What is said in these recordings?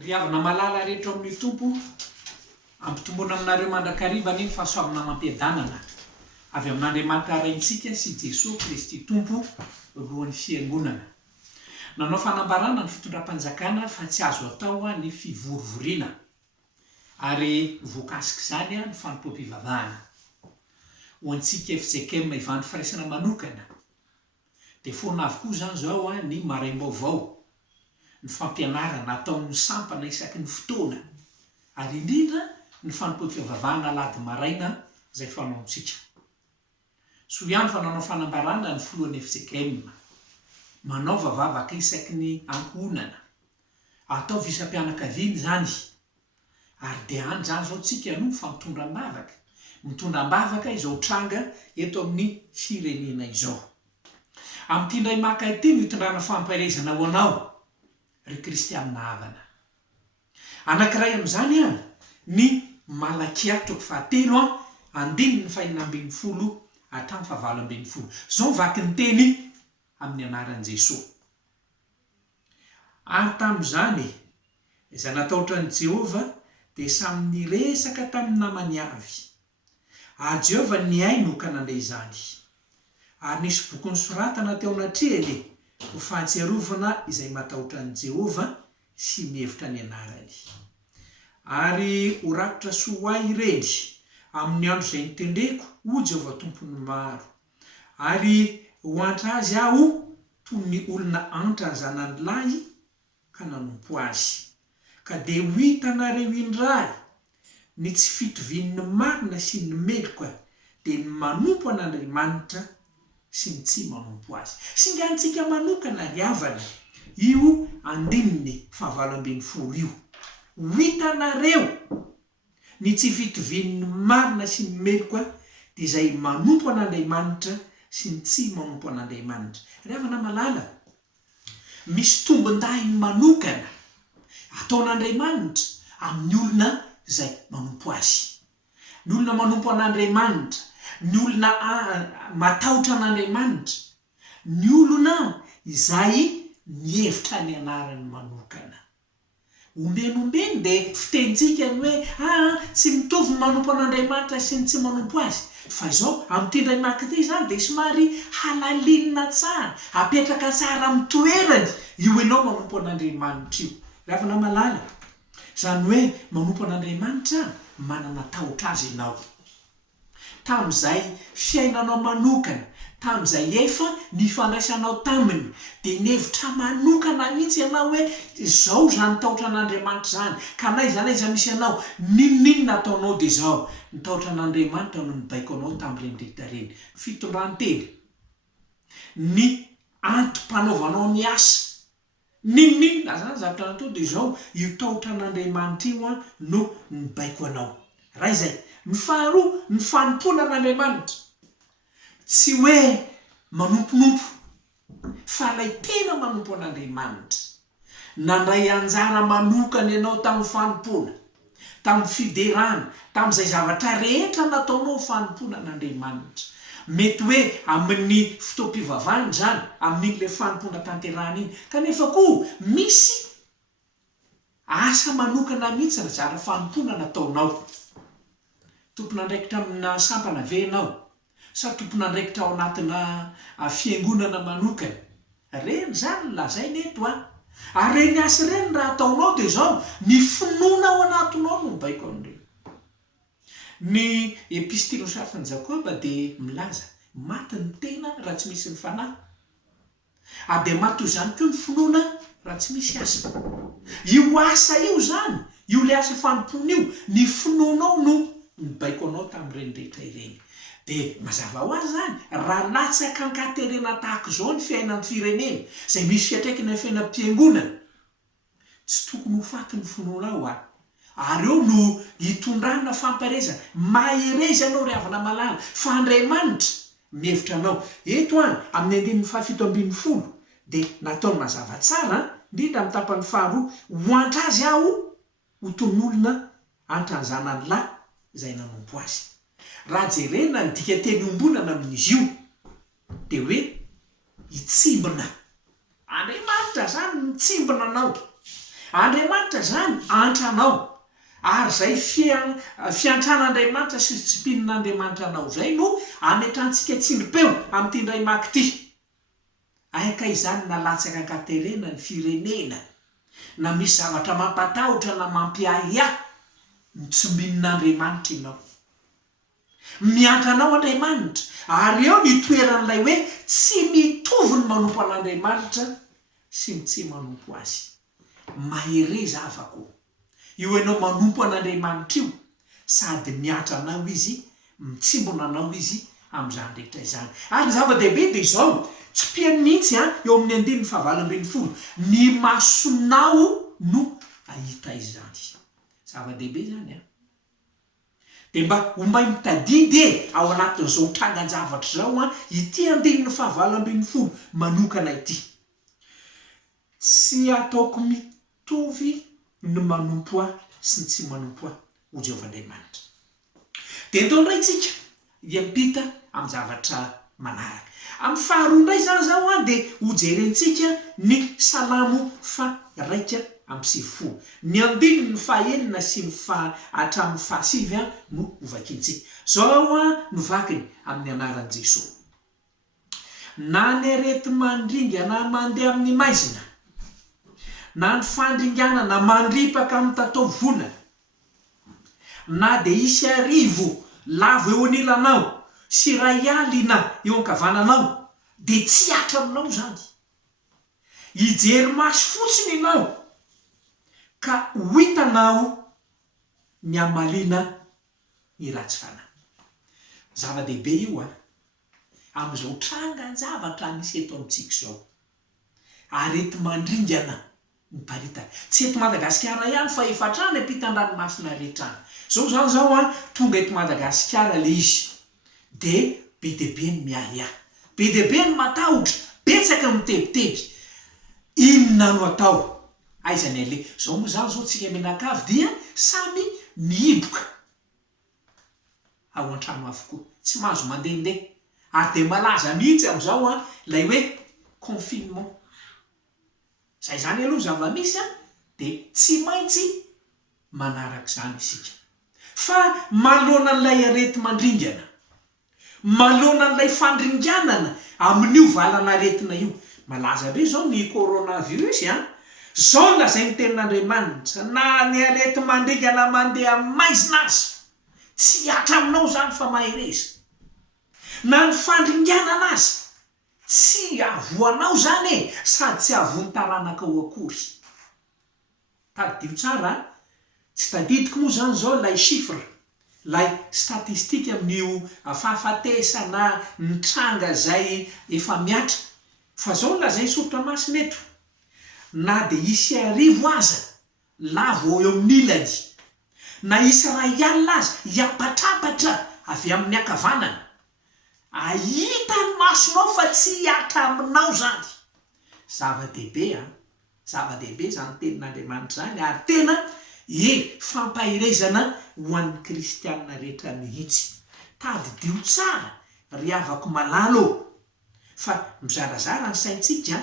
ry avana malala rehetra amin'ny tompo ampitombona aminareo mandrakariva ny fahasoavana mampiadanana avy amin'Andriamanitra araintsika sy Jesosy Kristy tompo roan'ny fiangonana. Nanao fanambarana ny fitondram-panjakana fa tsy azo atao ny fivorovoriana ary voakasika izany ny fanompoam-pivavahana ho antsika FJKM Ivandy firaisana manokana dia foana avokoa izany zao ny maraim-baovao, ny fampianarana ataon'ny sampana isaky ny fotoana ary indrindra ny fanompoam-pivavahana alady maraina izay fanaontsika. So ihany fa nanao fanambarana ny filohan'ny FJKM manao vavavaka isaky ny ankohonana atao visam-pianakaviana zany ary dia any zany zao tsika no fa mitondram-bavaka izao tranga eto amin'ny firenena izao. Amin'ity indray maka ity no hitondrana fampiarezana ho anao ry kristianina havana. Anankiray amin'izany ny Malakia 3:7-9 hatramin'ny 9. Zao vaky ny teny amin'ny anaran'i Jesosy. Ary tamin'izany izay nataotran'i Jehova dia samy niresaka tamin'ny namany avy. Jehova niaino ka nandray izany. Ary nisy boky nosoratana teo anatrehany ho fahatsiarovana izay mataotran'i Jehova sy mihevitra ny anarany. Ary ho rakotra soa ahy ireny amin'ny andro izay nitendreko ho Jehova tompony maro. Ary ho antra azy aho toy ny olona antra ny zanany lahy ka nanompo azy. Ka dia ho hitanareo indray ny tsy fitovian'ny marina sy ny meloka dia ny manompo an'Andriamanitra sy ny tsy manompo azy. Singantsika manokana ry havana io 9:20 io. Ho hitanareo ny tsy fitovian'ny marina sy ny meloka dia izay manompo an'Andriamanitra sy ny tsy manompo an'Andriamanitra. Ry havana malala, misy tombon-dahiny manokana ataon'Andriamanitra amin'ny olona izay manompo azy. Ny olona manompo an'Andriamanitra, ny olona matahotra an'Andriamanitra, ny olona izay mihevitra ny anarany manokana. Ombenombeny dia fitentsika ny hoe tsy mitovy manompo an'Andriamanitra sy ny tsy manompo azy. Fa izao amin'ity indray maka ity zany dia somary halalinina tsara, apetraka tsara amin'ny toerany io ianao manompo an'Andriamanitra io. Ravana malala, izany hoe manompo an'Andriamanitra manana tahotra azy ianao. Tamin'izay fiainanao manokana, tamin'izay efa nifandraisanao taminy dia nihevitra manokana mihitsy ianao hoe izao zany tahotra an'Andriamanitra zany. Ka n'aiza misy ianao, ninona ataonao dia izao. Ny tahotra an'Andriamanitra no nibaiko anao tamin'ireny rehetra reny. Fitondrany teny, ny antom-panaovanao ny asa, ninona zany zavatra natao dia izao, io tahotra an'Andriamanitra io no nibaiko anao. Raha izay, ny faharoa, ny fanompona an'Andriamanitra. Tsy hoe manomponompo, fa ilay tena manompo an'Andriamanitra. Nandray anjara manokana ianao tamin'ny fanompona, tamin'ny fiderana, tamin'izay zavatra rehetra nataonao fanompona an'Andriamanitra. Mety hoe amin'ny fotoam-pivavahana zany, amin'in'ilay fanompona tanterahana iny. Kanefa koa misy asa manokana mihitsy zara fanompona nataonao. Tompona andraikitra amina sampana ve ianao? Sa tompona andraikitra ao anatina fiangonana manokana? Reny zany lazainy eto Ary reny asa reny raha ataonao dia izao, ny finoana ao anatinao no mibaiko amin'ireny. Ny epistily nosoratan'i Jakoba dia milaza maty ny tena raha tsy misy ny fanahy. Dia maty izany koa ny finoana raha tsy misy asa. Io asa io zany, io le asa fanompona io, ny finoanao no mibaiko anao tamin'ireny rehetra ireny. Dia mazava ho azy zany, raha latsaka ankaterena tahaka izao ny fiainan'ny firenena, izay misy fiantraikany amin'ny fiainam-piangonana, tsy tokony ho faty ny finoanao Ary eo no hitondrana fampiarezana, mahereza anao ry havana malala, fa Andriamanitra mihevitra anao. Eto amin'ny 7:20 dia nataony mazava tsara, indrindra amin'ny tapany faharoa, ho antra azy aho ho toy ny olona antra ny zanany lahy izay nanompo azy. Raha jerena ny dika teny ombonana amin'izy io dia hoe hitsimbina. Andriamanitra zany mitsimbina anao. Andriamanitra zany antranao ary zay fiantran'Andriamanitra sy tsipin'Andriamanitra anao zay no ametrantsika tsindrim-peo amin'ity ndray maky ity. Aika izany nalatsaka katerena ny firenena na misy zavatra mampatahotra na mampiahiahy ny tsy minin'Andriamanitra ianao. Miantranao Andriamanitra ary eo ny toeran'ilay hoe tsy mitovy ny manompo an'Andriamanitra sy ny tsy manompo azy. Mahere zavako io ianao manompo an'Andriamanitra io sady miantranao izy, mitsimbona anao izy amin'izany rehetra izany. Ary ny zava-dehibe dia izao, tsy piany mihitsy eo amin'ny 9:20 ny masonao no ahita izany. Zava-dehibe zany dia mba hombay mitadidy ao anatin'izao trangan-javatra zao ity 9:20 manokana ity. Tsy ataoko mitovy ny manompo sy ny tsy manompo ho Jehovahandriamanitra. Dia ndao indray tsika dia mipita amin'ny zavatra manaraka. Amin'ny faharoa indray zany zao dia hojerentsika ny Salamo 1:9. Ny 9 sy ny hatramin'ny 7 no hovakintsika. Zao no vakiny amin'ny anaran'i Jesosy. Na ny arety mandringana mandeha amin'ny maizina, na ny fandringanana mandripaka amin'ny tataovonana, na dia isy arivo lavo eo anilanao sy ray alina eo ankavananao, dia tsy atra aminao zany. Hijery maso fotsiny ianao ka ho hitanao ny amaliana ny ratsy fanahy. Zava-dehibe io amin'izao trangan-javatra nisy eto amintsika izao. Arety mandringana ny paritana. Tsy eto Madagasikara ihany fa efa hatrany ampitan-dranomasina rehetra any. Zao zao tonga eto Madagasikara le izy. Dia be dia be ny miahiahy, be dia be ny matahotra, betsaka mitebiteby. Inona no atao? Aiza ny ale? Zao moa zany zao tsika menakavy dia samy mihiboka ao an-trano avokoa, tsy mahazo mandehandeha. Ary dia malaza mihitsy amin'izao ilay hoe confinement. Zay zany aloha zava-misy dia tsy maintsy manaraka izany isika. Fa manoloana n'ilay arety mandringana, manoloana n'ilay fandringanana amin'io valana aretina io. Malaza be zao ny coronavirus zao lazainy tenin'Andriamanitra, na ny arety mandringana mandeha maizina azy tsy atra aminao zany fa mahereza. Na ny fandringanana azy tsy avoanao zany sady tsy avon'ny taranaka ao akory. Tadidio tsara, tsy tadidiko moa zany zao lay chiffre, lay statistika amin'io fahafatesana ny tranga zay efa miatra. Fa zao lazay soritra masina eto, na dia isy arivo aza lavo eo amin'ny ilany, na isy ray alina aza hiapatrapatra avy amin'ny ankavanana, ahita ny masonao fa tsy hiatra aminao zany. Zava-dehibe zava-dehibe zany tenin'Andriamanitra zany, ary tena fampahirezana ho an'ny kristianina rehetra mihitsy. Tadidio tsara ry havako malalo, fa mizarazara ny saintsika,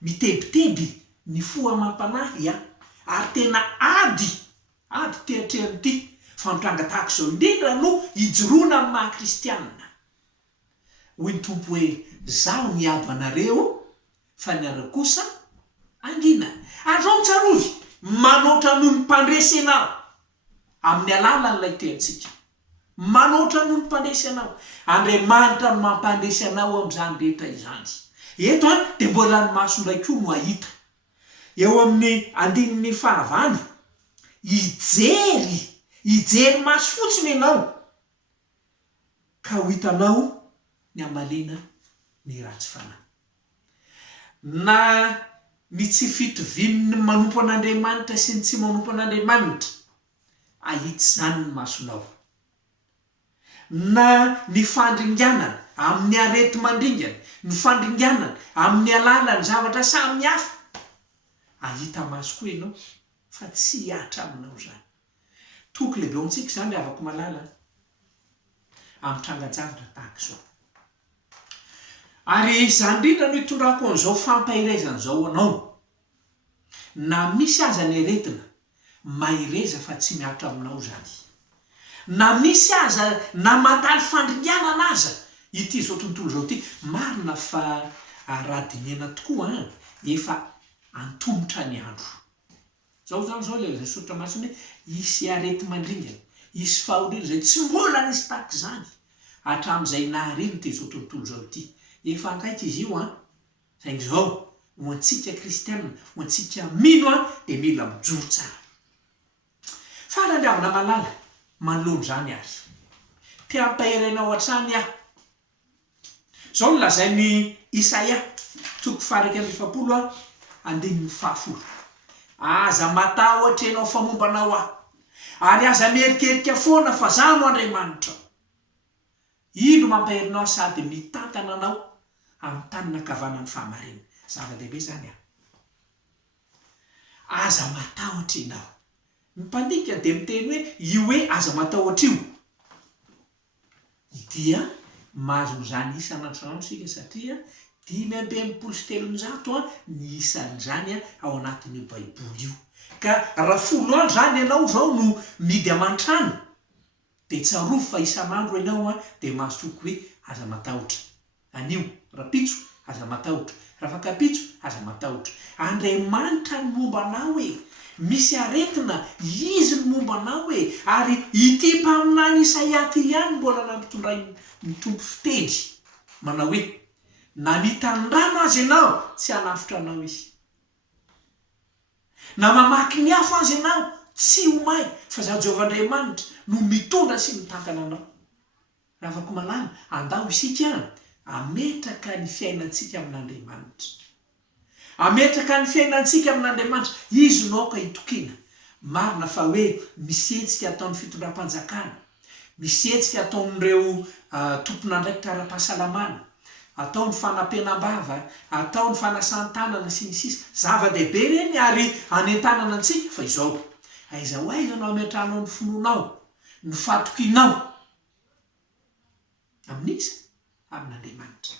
mitebiteby ny fo amam-panahy ary tena ady tehatrehany ity fa mitranga tahaka izao indrindra no hijoroana amin'ny maha-kristianina. Hoy ny tompo hoe zaho niady anareo fa ny areo kosa angina. Ary zao mitsarovy manoatra noho ny mpandresy anao amin'ny alalan'ilay teantsika, manoatra noho ny mpandresy anao. Andriamanitra no mampandresy anao amin'izany rehetra izany. Eto dia mbola ny maso indray koa no ahita eo amin'ny 9:20. Hijery maso fotsiny ianao ka ho hitanao ny amaliana ny ratsy fanahy. Na ny tsy fitovian'ny manompo an'Andriamanitra sy ny tsy manompo an'Andriamanitra ahita izany ny masonao. Na ny fandringanana amin'ny arety mandringana, ny fandringanana amin'ny alalany zavatra samy hafa ahita maso koa ianao fa tsy hiatra aminao zany. Toko lehibe ontsika zany le havako malala amin'ny trangan-javatra tahaka izao. Ary izany indrindra no hitondrako an'izao fampahirezana izao anao. na misy aza ny aretina maireza fa tsy miatra aminao zany, na misy aza na mandaly fandringanana aza ity zao tontolo zao ty, marina fa aradinena tokoa a efa antomotra ny andro zao zany zao le sotra masiny hoe isy arety mandringana, isy fahoriana zay tsy mbola nisy tahaky zany hatram'izay nahariny ty zao tontolo zao ty, efa ankaika izy io a saingy zao ho antsika kristianina, ho antsika mino a de mila mijoro tsara. Farandravana malala manoloana zany azy te ampaherenao hatrany aho zao no lazainy Isaia toko faraka amby 7:1 aza matahotra ianao fa mombanao aho ary aza mierikerika foana fa za no Andriamanitra, ino mampaherinao sady mitantana anao amin'ny tany nakavanan'ny fahamarinana. Zava-dehibe zany aza matahotra ianao, ny mpandika de miteny hoe io hoe aza matahotra io dia mahazo zany isan'andro sika satria 5:7 ny isan'izany ao anatin'io baiboly io, ka raha 10 andro zany ianao zao no midy aman-trano de tsaroa fa isan'andro ianao de mahazo toko hoe aza matahotra, anio rapitso aza matahotra, raha fakapitso aza matahotra. Andriamanitra ny momba anao e, misy aretina izy ny momba anao e, ary ity mpaminany Isaia ty ihany mbola nampitondray ny tompo fitendry manao hoe na mitandrano azy ianao tsy hanafitra anao izy, na mamaky ny afo azy ianao tsy homay fa za Jehovahandriamanitra no mitondra sy mitantana anao. Raha afaka malala andao isika ametraka ny fiainantsika amin'Andriamanitra, ametraka ny fiainantsika amin'Andriamanitra, izy no aoka hitokiana. Marina fa hoe misy hetsika ataon'ny fitondram-panjakana, misy hetsika ataon'ireo tompon'andraikitra ara-pahasalamana, atao ny fanampenam-bava, atao ny fanasan-tanana sy ny sisa, zava-dehibe reny ary anentanana antsika fa izao aiza ho aiza no ametranao ny finoanao, ny fatokinao amin'iza amin'Andriamanitra.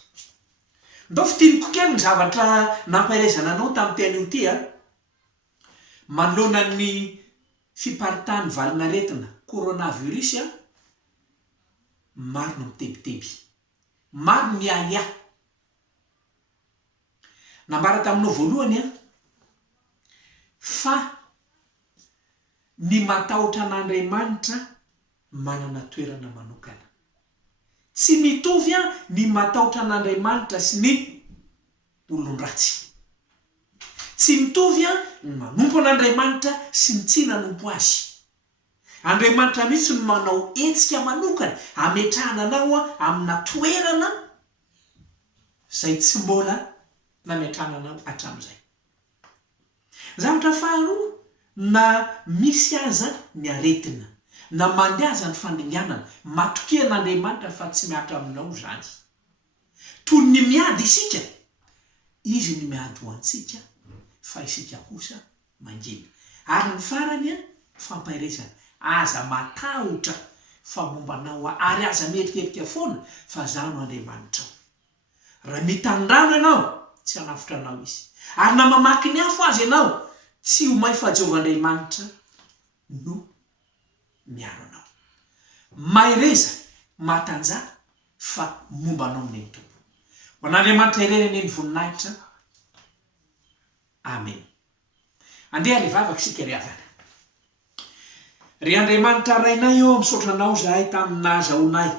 Ndao fitiniko kely ny zavatra nampairezana anao tamin'ny tean'io ty manoloana ny fiparitany valinaretina coronavirus maro no mitebiteby, maro no miaia. Nambara taminao voalohany fa ny matahotra an'Andriamanitra manana toerana manokana, tsy mitovy ny matahotra an'Andriamanitra sy ny olon-dratsy, tsy mitovy ny manompo an'Andriamanitra sy ny tsy nanompo azy. Andriamanitra mihitsy no manao hetsika manokana ametrahana anao amina toerana zay tsy mbola nametrahana anao hatramin'izay. Zavatra faharoa, na misy aza ny aretina na mandeha aza ny fandringanana, matokian'Andriamanitra fa tsy miatra aminao zany. Toy ny miady isika, izy ny miady ho antsika fa isika kosa mangina. Ary ny farany fampahirezana, aza matahotra fa mombanao ary aza mierikerika foana fa za no Andriamanitra. Raha mitandrano ianao tsy hanafitra anao izy, ary na mamaky ny afo azy ianao tsy homay fa Jehovahandriamanitra no miaro anao. Maireza matanja fa mombanao ny tompo. Ho an'Andriamanitra ireny ny voninahitra. Amen. Andeha rivavaka sika ry havana. Ry Andriamanitra rainay eo misaotra anao zahay tamin'ny nahazahoanay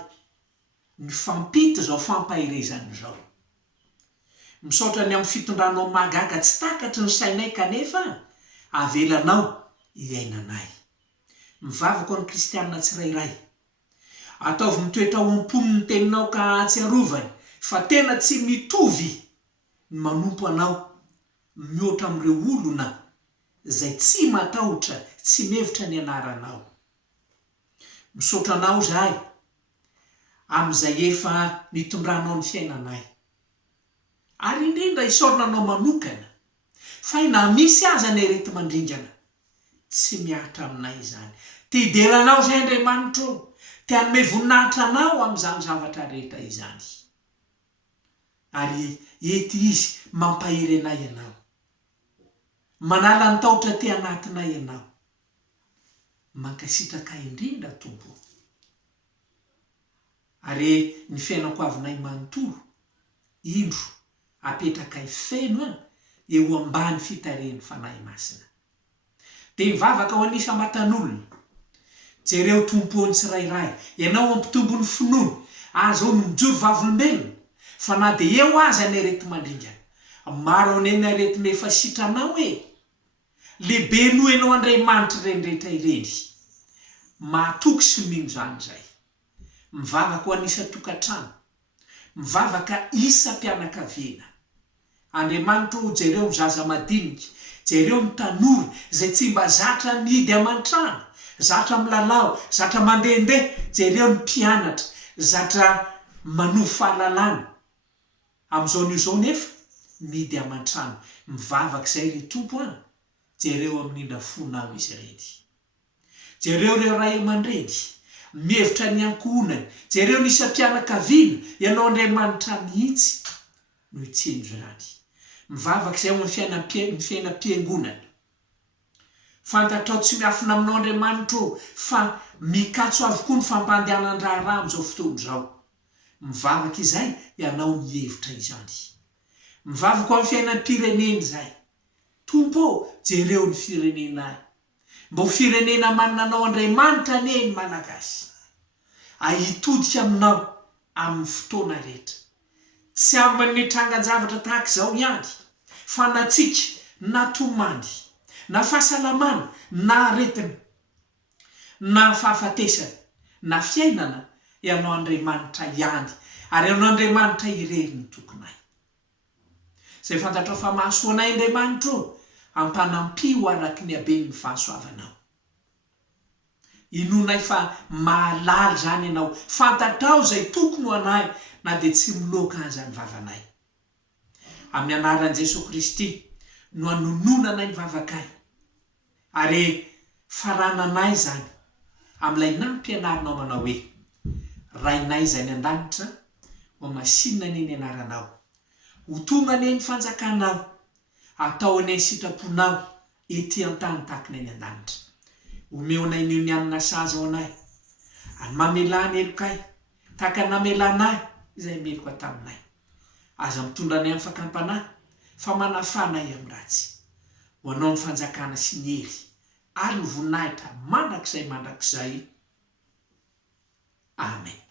ny fampita zao fampahirezany zao. Misaotra ny amin'ny fitondranao magaga tsy takatry ny sainay kanefa avelanao iainanay. Mivavaka ho an'ny kristianina tsirairay, ataovy mitoetra ho ampon'ny teninao ka atsiarovany fa tena tsy mitovy ny manompo anao mihoatra amin'ireo olona zay tsy matahotra, tsy mevitra ny anaranao. Misaotra anao zahay amin'izay efa nitondranao ny fiainanay, ary indrindra isaorana anao manokana fa na misy aza ny arety mandringana tsy miatra aminay zany. Ty ideranao zay Andriamanitra, ty hanome voninahitra anao amin'izany zavatra rehetra izany, ary ety izy mampahiry anay ianao. manala ny tahotra te anatinay ianao, mankasitraka indrindra tompo. Ary ny fiainako avinay manontolo indro apetraka ifeno eo ambany fitareny fanahy masina. De mivavaka ho anisa matan'olona, jereo tompony tsirairay, ianao ampitombony finono, azo ny mijoro vavolombelona, fa na de eo aza ny arety mandringana, maro aneny arety mefa sitranao lehibe no ianao Andriamanitra renrehetra ireny. Mahatoky sy mino zany zay. Mivavaka ho anisa tokantrano, mivavaka isa mpianakaviana. Andriamanitra jereo zaza madinika, jereo ny tanora zay tsy mba zatra mihidy aman-trano, zatra milalao, zatra mandehandeha, jereo ny mpianatra, zatra manovo fahalalana. Am'izao n'io zao nefa mihidy aman-trano, mivavaka zay ry tompo jereo amin'indra fonao izy ireny. Jereo reo ray aman-dreny mihevitra ny ankohonany, jereo nisa mpianakaviana, ianao Andriamanitra mihitsy no hitsenjo zany. Mivavaka zay amin'ny fiainam-piangonana. Fantatrao tsy miafina aminao Andriamanitra fa mikatso avokoa ny fampandehanan-draharaha am'izao fotoana zao. Mivavaka izay ianao mihevitra izany. Mivavaka amin'ny fiainam-pirenena zay. Tompo jereo ny firenena. Mba ho firenena mananao Andriamanitra ane ny malagasy. Ahitodika aminao amin'ny fotoana rehetra. Tsy amin'ny trangan-javatra tahaka izao ihany, fa na tsika, na tomany, na fahasalamana, na aretina, na fahafatesana, na fiainana, ianao Andriamanitra ihany, ary ianao Andriamanitra irery ny tokonay. Zay fantatrao fa mahasoanay Andriamanitra ampanampio araky ny habeny ny fahasoavanao. Inonay fa mahalala zany ianao, fantatrao zay tokony ho anay, na de tsy miloka aza ny vavanay. Amin'ny anaran'i Jesosy Kristy no anononanay ny vavakay, ary farananay zany amin'ilay nampianarinao manao hoe: rainay zay ny an-danitra, ho masinina ane ny anaranao, ho tonga ane ny fanjakanao, atao ane ny sitraponao ety an-tany tahaka ny any an-danitra. Omeonay nio ny anina sazy ao anay, ary mamelany elokay tahaka namelanay izay meloka taminay. Aza mitondra anay amin'ny fakampanahy, fa manafanay amin'ny ratsy. Ho anao ny fanjakana sy ny hery, ary ny voninahitra mandrakizay mandrakizay. Amen.